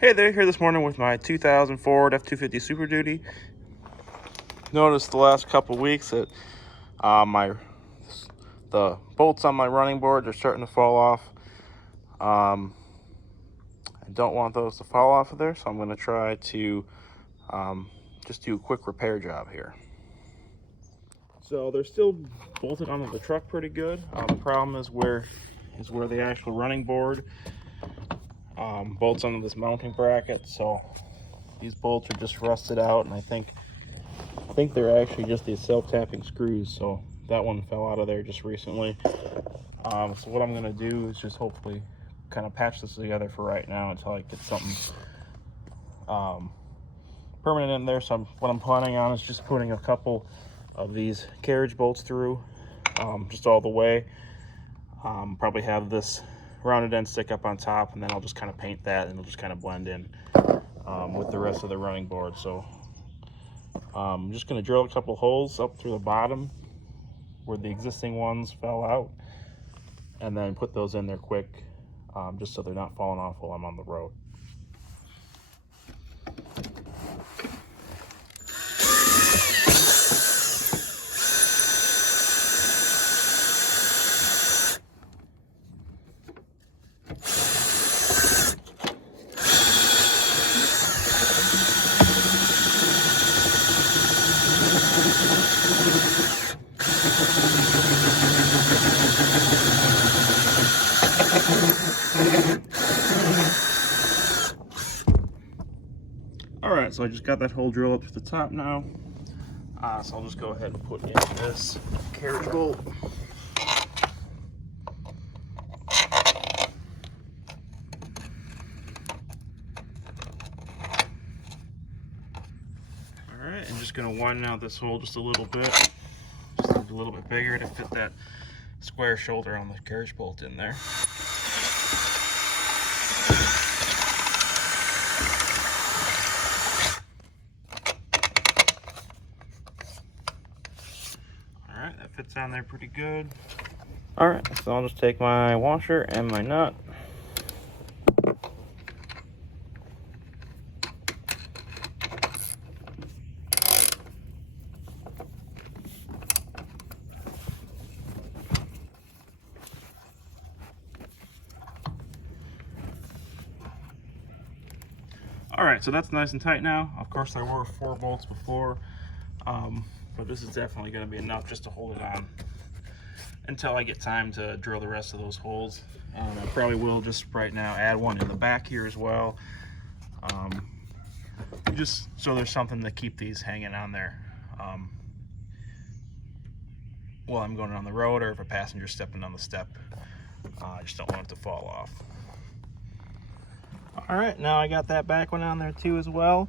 Hey there, here this morning with my 2000 Ford F-250 Super Duty. Noticed the last couple weeks that the bolts on my running boards are starting to fall off. I don't want those to fall off of there, so I'm going to try to just do a quick repair job here. So they're still bolted onto the truck pretty good. The problem is where the actual running board bolts onto this mounting bracket. So these bolts are just rusted out, and I think they're actually just these self-tapping screws. So that one fell out of there just recently. So what I'm going to do is just hopefully kind of patch this together for right now until I get something permanent in there. So what I'm planning on is just putting a couple of these carriage bolts through, just all the way. Probably have this rounded end stick up on top, and then I'll just kind of paint that, and it'll just kind of blend in with the rest of the running board. So I'm just going to drill a couple holes up through the bottom where the existing ones fell out, and then put those in there quick, just so they're not falling off while I'm on the road. Alright, so I just got that hole drilled up to the top now. So I'll just go ahead and put in this carriage bolt. Alright, I'm just going to widen out this hole just a little bit. Just a little bit bigger to fit that square shoulder on the carriage bolt in there. Alright, that fits on there pretty good. Alright, so I'll just take my washer and my nut. Alright, so that's nice and tight now. Of course, there were 4 bolts before, but this is definitely going to be enough just to hold it on until I get time to drill the rest of those holes. I probably will just right now add one in the back here as well, just so there's something to keep these hanging on there while I'm going on the road, or if a passenger's stepping on the step. I just don't want it to fall off. Alright, now I got that back one on there too as well.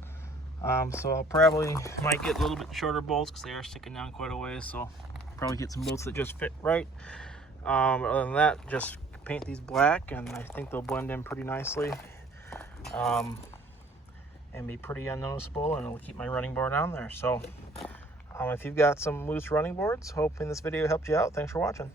So I'll probably might get a little bit shorter bolts because they are sticking down quite a ways. So probably get some bolts that just fit right. Other than that, just paint these black, and I think they'll blend in pretty nicely and be pretty unnoticeable, and it'll keep my running board on there. So if you've got some loose running boards, hoping this video helped you out. Thanks for watching.